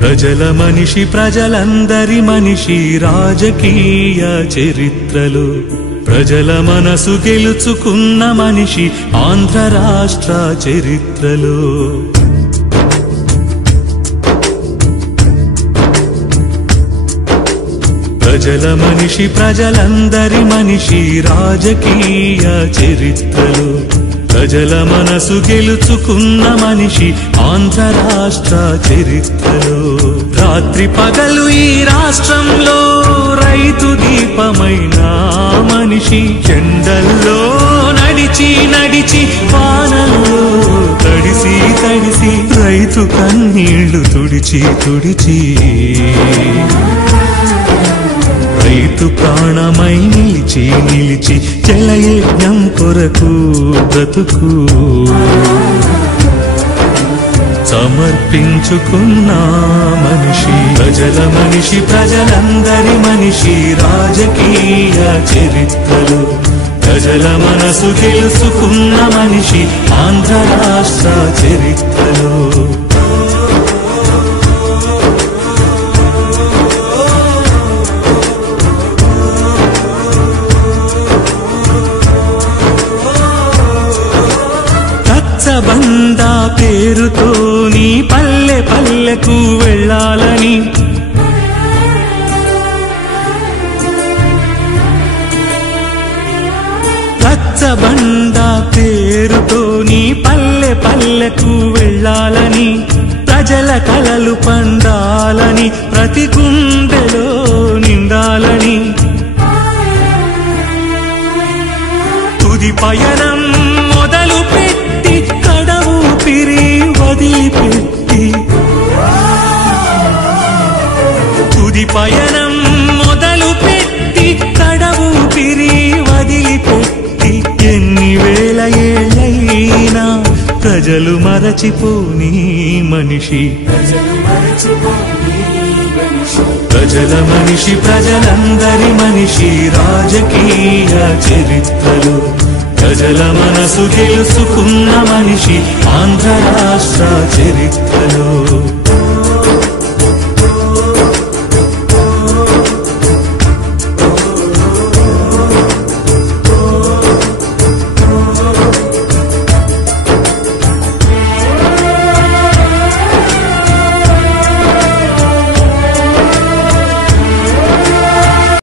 ప్రజల మనిషి ప్రజలందరి మనిషి రాజకీయ చరిత్రలో ప్రజల మనసు గెలుచుకున్న మనిషి ఆంధ్ర రాష్ట్ర చరిత్రలో ప్రజల మనిషి ప్రజలందరి మనిషి రాజకీయ చరిత్రలో ప్రజల మనసు గెలుచుకున్న మనిషి ఆంధ్ర రాష్ట్ర చరిత్రలో రాత్రి పగలు ఈ రాష్ట్రంలో రైతు దీపమైన మనిషి చెండల్లో నడిచి నడిచి వానల్లో తడిసి తడిసి రైతు కన్నీళ్లు తుడిచి తుడిచి రైతు ప్రాణమై నిలిచి నిలిచి జలయజ్ఞం కొరకు బ్రతుకు సమర్పించుకున్న మనిషి ప్రజల మనిషి ప్రజలందరి మనిషి రాజకీయ చరిత్రలో ప్రజల మనసు గెలుచుకున్న మనిషి ఆంధ్ర రాష్ట్ర చరిత్రలో బందా పేరుతో నీ పల్లె పల్లెకు వెళ్ళాలని రచ్చబండా పేరుతో నీ పల్లె పల్లెకు వెళ్ళాలని ప్రజల కలలు పండాలని ప్రతి గుండెలో నిండాలని తుది పయనం మొదలు పెట్టి కడవు పిరి వదిలిపెట్టి తుది పయనం మొదలు పెట్టి కడవు పిరి వదిలిపెట్టి ఎన్ని వేల ఏళ్ళైనా ప్రజలు మరచిపోని మనిషి ప్రజల మనిషి ప్రజలందరి మనిషి రాజకీయ చరిత్రలో ప్రజల మనసు గెలుచుకున్న మనిషి ఆంధ్ర రాష్ట్ర చరిత్రలో